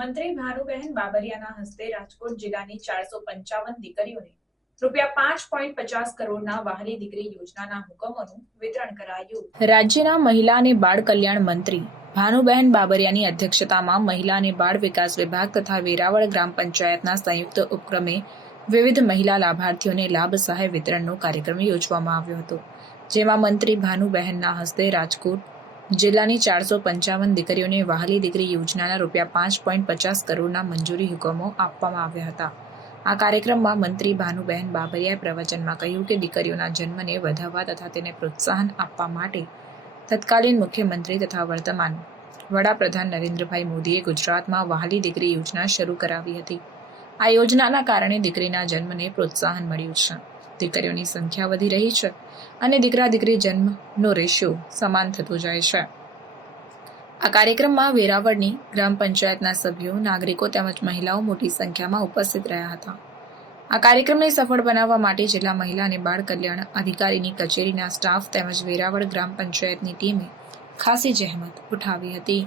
મંત્રી ભાનુબહેન બાબરિયાના હસ્તે રાજકોટ જિલ્લાની 455 દીકરીઓને ₹5.50 કરોડના વહાલી દીકરી યોજનાના હુકમોનું વિતરણ કરાયું। રાજ્યના મહિલા અને બાળ કલ્યાણ મંત્રી ભાનુબહેન બાબરિયાની અધ્યક્ષતામાં મહિલા અને બાળ વિકાસ વિભાગ તથા વેરાવળ ગ્રામ પંચાયતના સંયુક્ત ઉપક્રમે વિવિધ મહિલા લાભાર્થીઓને લાભ સહાય વિતરણનો કાર્યક્રમ યોજવામાં આવ્યો હતો, જેમાં મંત્રી ભાનુબહેનના હસ્તે રાજકોટ જિલ્લાની 455 દીકરીઓને વહાલી દીકરી યોજનાના ₹5.50 કરોડના મંજૂરી હુકમો આપવામાં આવ્યા હતા। આ કાર્યક્રમમાં મંત્રી ભાનુબહેન બાબરિયાએ પ્રવચનમાં કહ્યું કે દીકરીઓના જન્મને વધાવવા તથા તેને પ્રોત્સાહન આપવા માટે તત્કાલીન મુખ્યમંત્રી તથા વર્તમાન વડાપ્રધાન નરેન્દ્રભાઈ મોદીએ ગુજરાતમાં વહાલી દીકરી યોજના શરૂ કરાવી હતી। આ યોજનાના કારણે દીકરીના જન્મને પ્રોત્સાહન મળ્યું છે, દીકરીઓની સંખ્યા વધી રહી છે અને દીકરા દીકરી જન્મનો રેશિયો સમાન થતો જાય છે। આ કાર્યક્રમમાં વેરાવળની ગ્રામ પંચાયતના સભ્યો, નાગરિકો તેમજ મહિલાઓ મોટી સંખ્યામાં ઉપસ્થિત રહ્યા હતા। આ કાર્યક્રમને સફળ બનાવવા માટે જિલ્લા મહિલા અને બાળ કલ્યાણ અધિકારીની કચેરીના સ્ટાફ તેમજ વેરાવળ ગ્રામ પંચાયતની ટીમે ખાસી જહેમત ઉઠાવી હતી।